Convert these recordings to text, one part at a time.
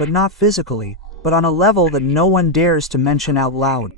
but not physically, but on a level that no one dares to mention out loud.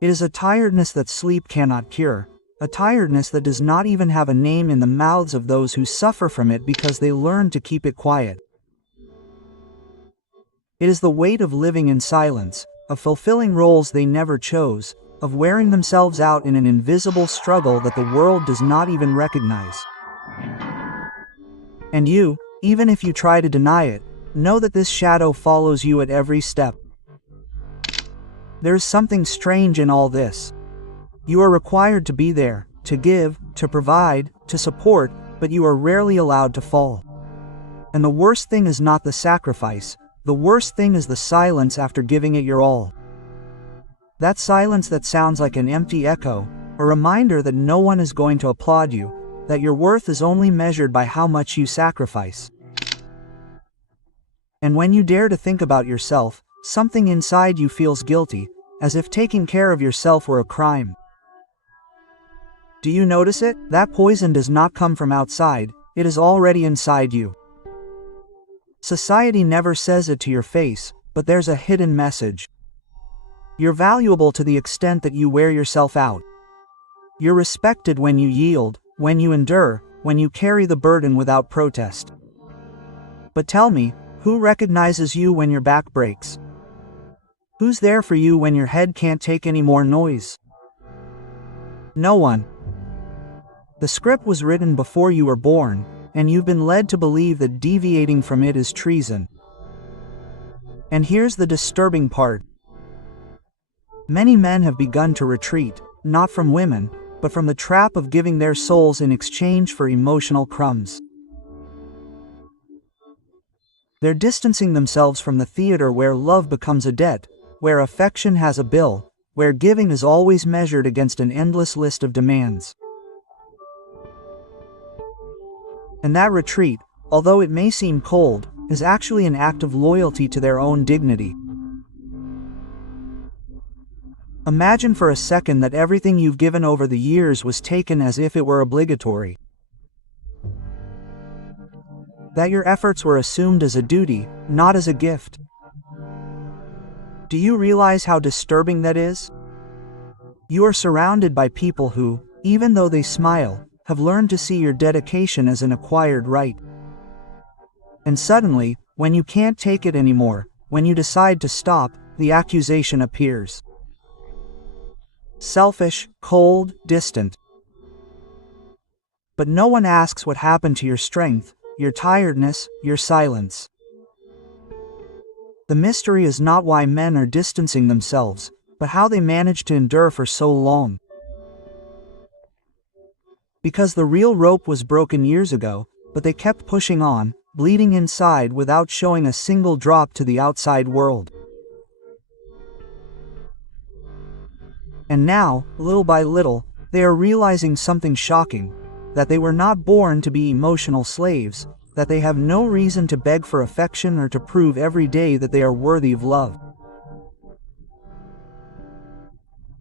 It is a tiredness that sleep cannot cure, a tiredness that does not even have a name in the mouths of those who suffer from it because they learn to keep it quiet. It is the weight of living in silence, of fulfilling roles they never chose, of wearing themselves out in an invisible struggle that the world does not even recognize. And you, even if you try to deny it, know that this shadow follows you at every step. There is something strange in all this. You are required to be there, to give, to provide, to support, but you are rarely allowed to fall. And the worst thing is not the sacrifice, the worst thing is the silence after giving it your all. That silence that sounds like an empty echo, a reminder that no one is going to applaud you, that your worth is only measured by how much you sacrifice. And when you dare to think about yourself, something inside you feels guilty, as if taking care of yourself were a crime. Do you notice it? That poison does not come from outside, it is already inside you. Society never says it to your face, but there's a hidden message. You're valuable to the extent that you wear yourself out. You're respected when you yield, when you endure, when you carry the burden without protest. But tell me, who recognizes you when your back breaks? Who's there for you when your head can't take any more noise? No one. The script was written before you were born, and you've been led to believe that deviating from it is treason. And here's the disturbing part. Many men have begun to retreat, not from women, but from the trap of giving their souls in exchange for emotional crumbs. They're distancing themselves from the theater where love becomes a debt, where affection has a bill, where giving is always measured against an endless list of demands. And that retreat, although it may seem cold, is actually an act of loyalty to their own dignity. Imagine for a second that everything you've given over the years was taken as if it were obligatory. That your efforts were assumed as a duty, not as a gift. Do you realize how disturbing that is? You are surrounded by people who, even though they smile, have learned to see your dedication as an acquired right. And suddenly, when you can't take it anymore, when you decide to stop, the accusation appears. Selfish, cold, distant. But no one asks what happened to your strength, your tiredness, your silence. The mystery is not why men are distancing themselves, but how they manage to endure for so long. Because the real rope was broken years ago, but they kept pushing on, bleeding inside without showing a single drop to the outside world. And now, little by little, they are realizing something shocking, that they were not born to be emotional slaves, that they have no reason to beg for affection or to prove every day that they are worthy of love.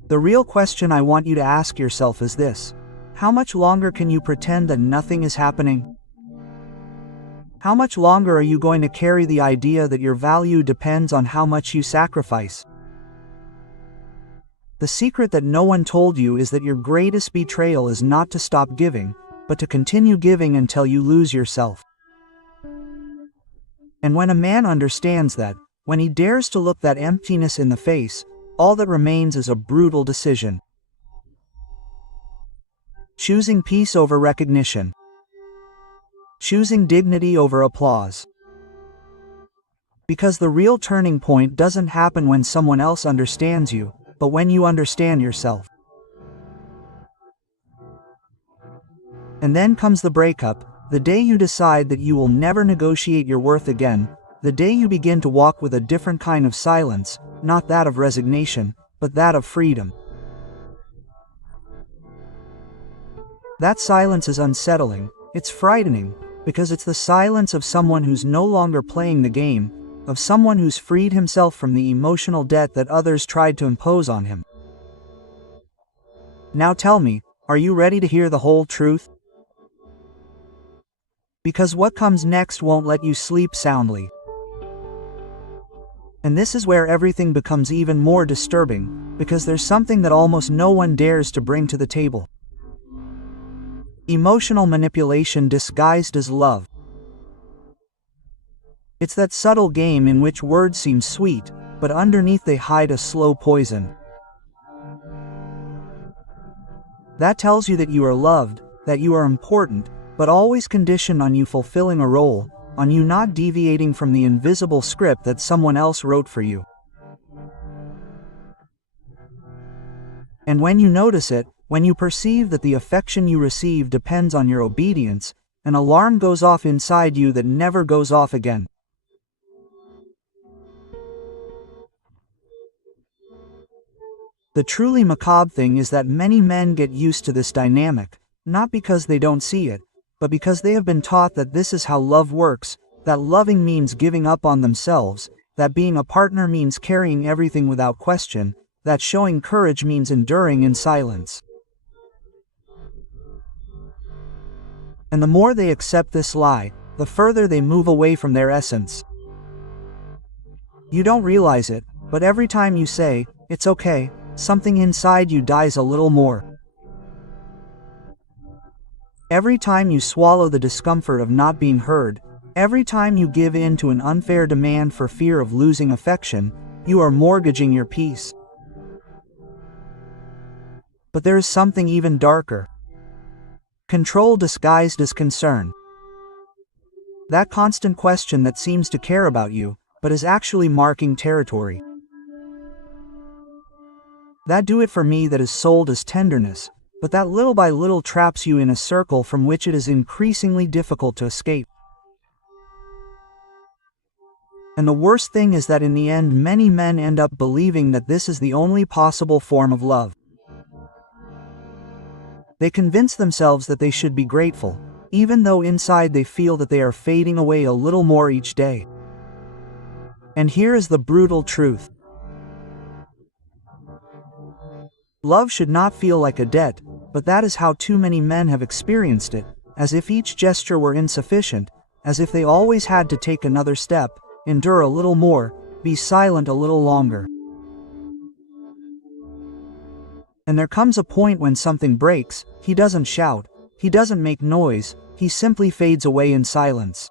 The real question I want you to ask yourself is this: how much longer can you pretend that nothing is happening? How much longer are you going to carry the idea that your value depends on how much you sacrifice? The secret that no one told you is that your greatest betrayal is not to stop giving, but to continue giving until you lose yourself. And when a man understands that, when he dares to look that emptiness in the face, all that remains is a brutal decision. Choosing peace over recognition. Choosing dignity over applause. Because the real turning point doesn't happen when someone else understands you, but when you understand yourself. And then comes the breakup, the day you decide that you will never negotiate your worth again, the day you begin to walk with a different kind of silence, not that of resignation, but that of freedom. That silence is unsettling, it's frightening, because it's the silence of someone who's no longer playing the game, of someone who's freed himself from the emotional debt that others tried to impose on him. Now tell me, are you ready to hear the whole truth? Because what comes next won't let you sleep soundly. And this is where everything becomes even more disturbing, because there's something that almost no one dares to bring to the table. Emotional manipulation disguised as love. It's that subtle game in which words seem sweet, but underneath they hide a slow poison. That tells you that you are loved, that you are important, but always conditioned on you fulfilling a role, on you not deviating from the invisible script that someone else wrote for you. And when you notice it, when you perceive that the affection you receive depends on your obedience, an alarm goes off inside you that never goes off again. The truly macabre thing is that many men get used to this dynamic, not because they don't see it, but because they have been taught that this is how love works, that loving means giving up on themselves, that being a partner means carrying everything without question, that showing courage means enduring in silence. And the more they accept this lie, the further they move away from their essence. You don't realize it, but every time you say, "It's okay," something inside you dies a little more. Every time you swallow the discomfort of not being heard, every time you give in to an unfair demand for fear of losing affection, you are mortgaging your peace. But there is something even darker. Control disguised as concern. That constant question that seems to care about you, but is actually marking territory. That do it for me that is sold as tenderness, but that little by little traps you in a circle from which it is increasingly difficult to escape. And the worst thing is that in the end many men end up believing that this is the only possible form of love. They convince themselves that they should be grateful, even though inside they feel that they are fading away a little more each day. And here is the brutal truth. Love should not feel like a debt, but that is how too many men have experienced it, as if each gesture were insufficient, as if they always had to take another step, endure a little more, be silent a little longer. And there comes a point when something breaks, he doesn't shout, he doesn't make noise, he simply fades away in silence.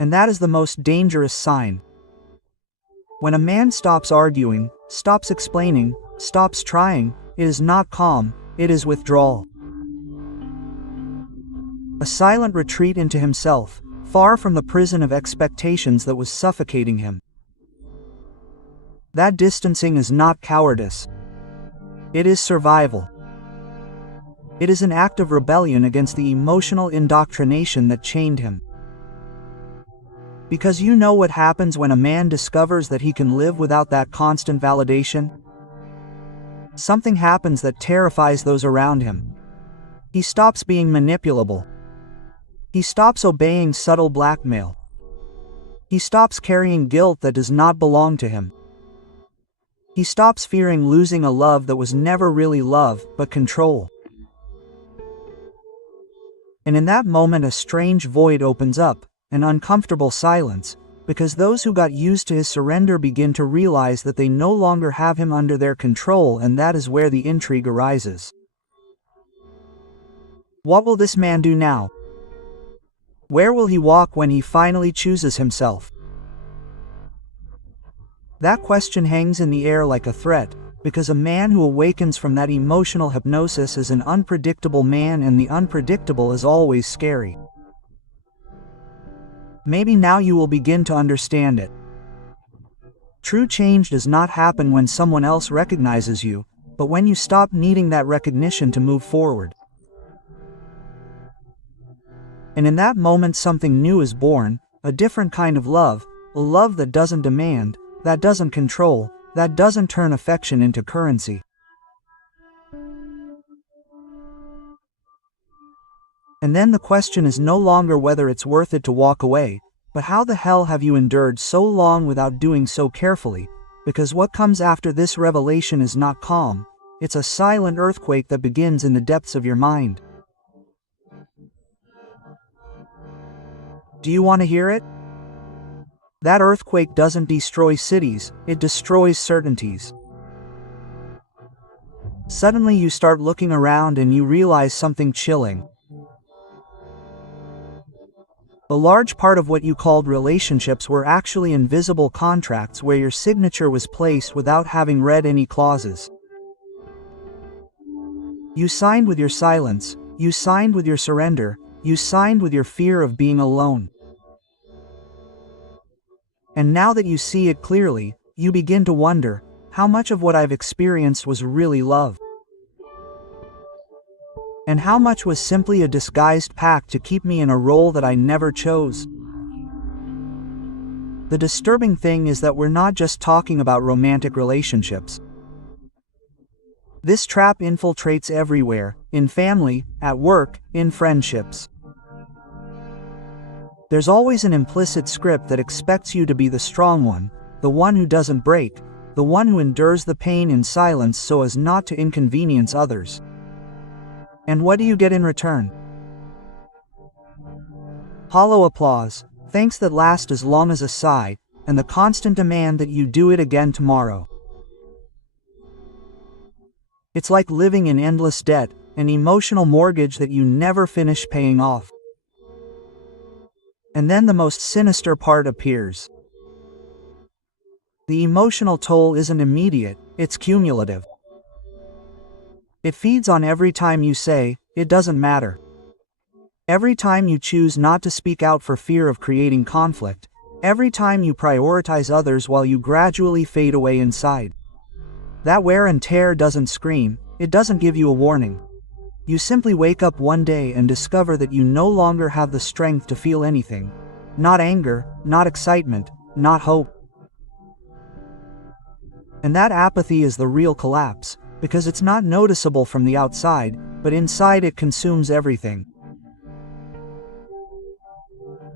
And that is the most dangerous sign. When a man stops arguing, stops explaining, stops trying, it is not calm, it is withdrawal. A silent retreat into himself, far from the prison of expectations that was suffocating him. That distancing is not cowardice. It is survival. It is an act of rebellion against the emotional indoctrination that chained him. Because you know what happens when a man discovers that he can live without that constant validation? Something happens that terrifies those around him. He stops being manipulable. He stops obeying subtle blackmail. He stops carrying guilt that does not belong to him. He stops fearing losing a love that was never really love, but control. And in that moment a strange void opens up, an uncomfortable silence, because those who got used to his surrender begin to realize that they no longer have him under their control, and that is where the intrigue arises. What will this man do now? Where will he walk when he finally chooses himself? That question hangs in the air like a threat, because a man who awakens from that emotional hypnosis is an unpredictable man, and the unpredictable is always scary. Maybe now you will begin to understand it. True change does not happen when someone else recognizes you, but when you stop needing that recognition to move forward. And in that moment something new is born, a different kind of love, a love that doesn't demand, that doesn't control, that doesn't turn affection into currency. And then the question is no longer whether it's worth it to walk away, but how the hell have you endured so long without doing so carefully, because what comes after this revelation is not calm, it's a silent earthquake that begins in the depths of your mind. Do you want to hear it? That earthquake doesn't destroy cities, it destroys certainties. Suddenly you start looking around and you realize something chilling. A large part of what you called relationships were actually invisible contracts where your signature was placed without having read any clauses. You signed with your silence, you signed with your surrender, you signed with your fear of being alone. And now that you see it clearly, you begin to wonder, how much of what I've experienced was really love? And how much was simply a disguised pact to keep me in a role that I never chose? The disturbing thing is that we're not just talking about romantic relationships. This trap infiltrates everywhere, in family, at work, in friendships. There's always an implicit script that expects you to be the strong one, the one who doesn't break, the one who endures the pain in silence so as not to inconvenience others. And what do you get in return? Hollow applause, thanks that last as long as a sigh, and the constant demand that you do it again tomorrow. It's like living in endless debt, an emotional mortgage that you never finish paying off. And then the most sinister part appears. The emotional toll isn't immediate, it's cumulative. It feeds on every time you say, "It doesn't matter." Every time you choose not to speak out for fear of creating conflict. Every time you prioritize others while you gradually fade away inside. That wear and tear doesn't scream, it doesn't give you a warning. You simply wake up one day and discover that you no longer have the strength to feel anything. Not anger, not excitement, not hope. And that apathy is the real collapse, because it's not noticeable from the outside, but inside it consumes everything.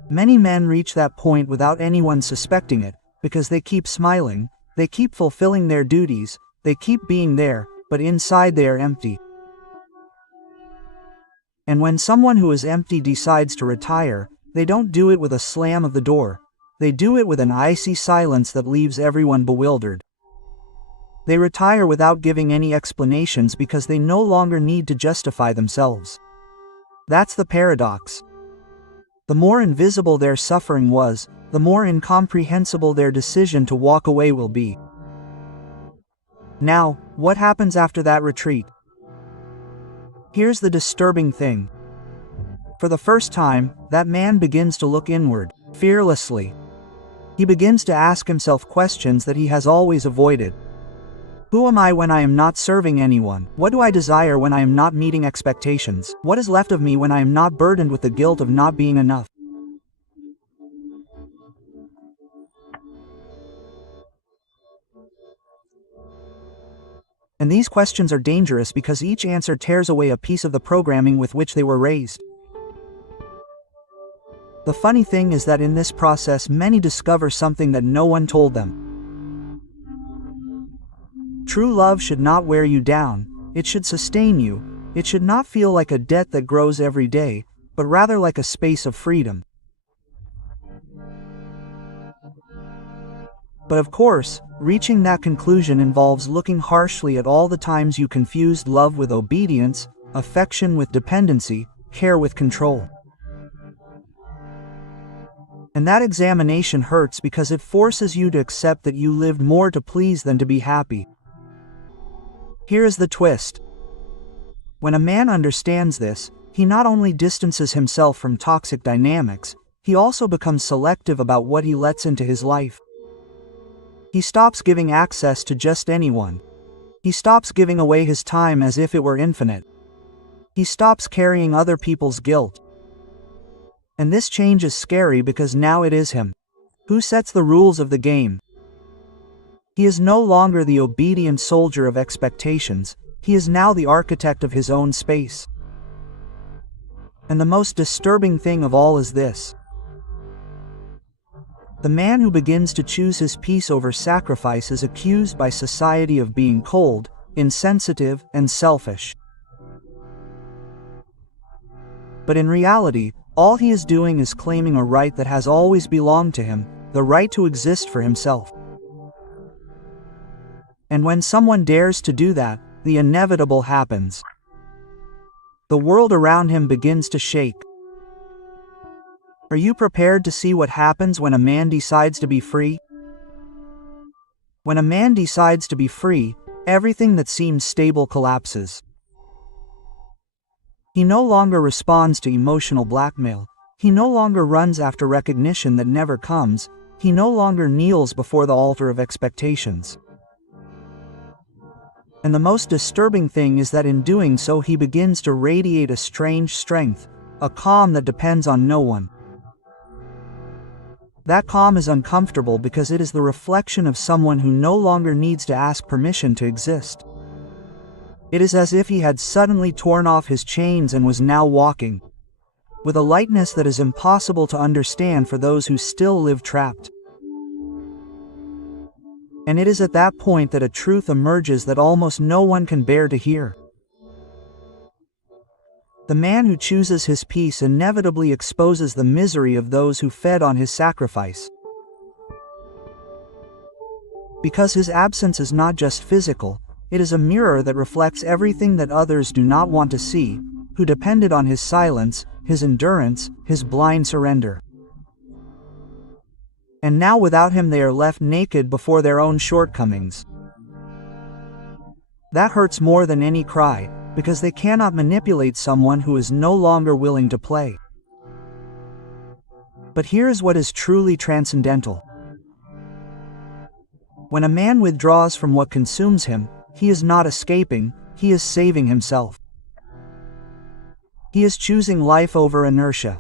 Many men reach that point without anyone suspecting it, because they keep smiling, they keep fulfilling their duties, they keep being there, but inside they are empty. And when someone who is empty decides to retire, they don't do it with a slam of the door. They do it with an icy silence that leaves everyone bewildered. They retire without giving any explanations because they no longer need to justify themselves. That's the paradox. The more invisible their suffering was, the more incomprehensible their decision to walk away will be. Now, what happens after that retreat? Here's the disturbing thing. For the first time, that man begins to look inward, fearlessly. He begins to ask himself questions that he has always avoided. Who am I when I am not serving anyone? What do I desire when I am not meeting expectations? What is left of me when I am not burdened with the guilt of not being enough? And these questions are dangerous because each answer tears away a piece of the programming with which they were raised. The funny thing is that in this process many discover something that no one told them. True love should not wear you down, it should sustain you, it should not feel like a debt that grows every day, but rather like a space of freedom. But of course, reaching that conclusion involves looking harshly at all the times you confused love with obedience, affection with dependency, care with control. And that examination hurts because it forces you to accept that you lived more to please than to be happy. Here is the twist. When a man understands this, he not only distances himself from toxic dynamics, he also becomes selective about what he lets into his life. He stops giving access to just anyone. He stops giving away his time as if it were infinite. He stops carrying other people's guilt. And this change is scary because now it is him who sets the rules of the game. He is no longer the obedient soldier of expectations, he is now the architect of his own space. And the most disturbing thing of all is this. The man who begins to choose his peace over sacrifice is accused by society of being cold, insensitive, and selfish. But in reality, All he is doing is claiming a right that has always belonged to him, the right to exist for himself. And when someone dares to do that, the inevitable happens. The world around him begins to shake. Are you prepared to see what happens when a man decides to be free? When a man decides to be free, everything that seems stable collapses. He no longer responds to emotional blackmail. He no longer runs after recognition that never comes. He no longer kneels before the altar of expectations. And the most disturbing thing is that in doing so he begins to radiate a strange strength, a calm that depends on no one. That calm is uncomfortable because it is the reflection of someone who no longer needs to ask permission to exist. It is as if he had suddenly torn off his chains and was now walking, with a lightness that is impossible to understand for those who still live trapped. And it is at that point that a truth emerges that almost no one can bear to hear. The man who chooses his peace inevitably exposes the misery of those who fed on his sacrifice. Because his absence is not just physical, it is a mirror that reflects everything that others do not want to see, who depended on his silence, his endurance, his blind surrender. And now without him they are left naked before their own shortcomings. That hurts more than any cry, because they cannot manipulate someone who is no longer willing to play. But here is what is truly transcendental. When a man withdraws from what consumes him, he is not escaping, he is saving himself. He is choosing life over inertia.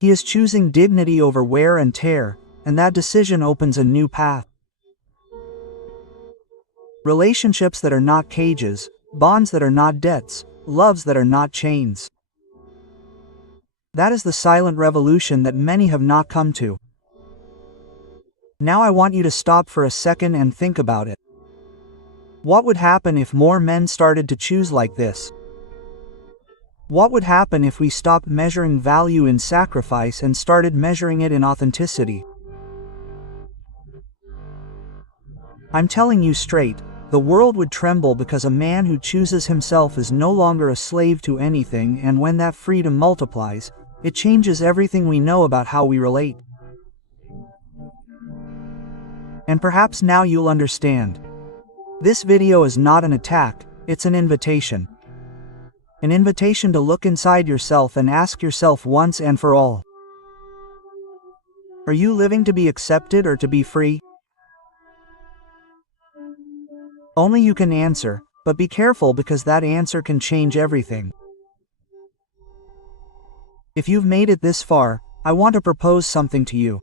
He is choosing dignity over wear and tear, and that decision opens a new path. Relationships that are not cages, bonds that are not debts, loves that are not chains. That is the silent revolution that many have not come to. Now I want you to stop for a second and think about it. What would happen if more men started to choose like this? What would happen if we stopped measuring value in sacrifice and started measuring it in authenticity? I'm telling you straight, the world would tremble because a man who chooses himself is no longer a slave to anything, and when that freedom multiplies, it changes everything we know about how we relate. And perhaps now you'll understand. This video is not an attack, it's an invitation. An invitation to look inside yourself and ask yourself once and for all. Are you living to be accepted or to be free? Only you can answer, but be careful because that answer can change everything. If you've made it this far, I want to propose something to you.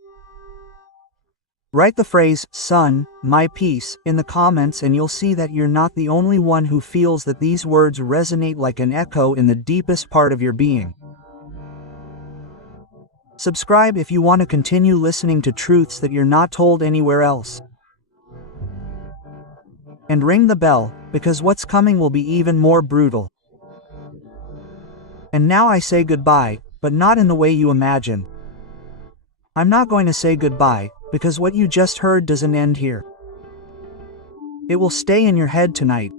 Write the phrase, "Son, my peace," in the comments and you'll see that you're not the only one who feels that these words resonate like an echo in the deepest part of your being. Subscribe if you want to continue listening to truths that you're not told anywhere else. And ring the bell, because what's coming will be even more brutal. And now I say goodbye, but not in the way you imagine. I'm not going to say goodbye, because what you just heard doesn't end here. It will stay in your head tonight.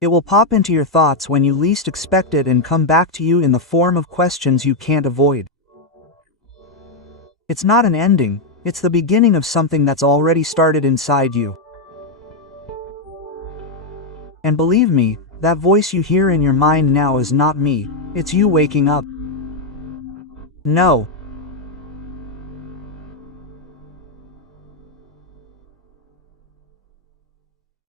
It will pop into your thoughts when you least expect it and come back to you in the form of questions you can't avoid. It's not an ending, it's the beginning of something that's already started inside you. And believe me, that voice you hear in your mind now is not me, it's you waking up. No,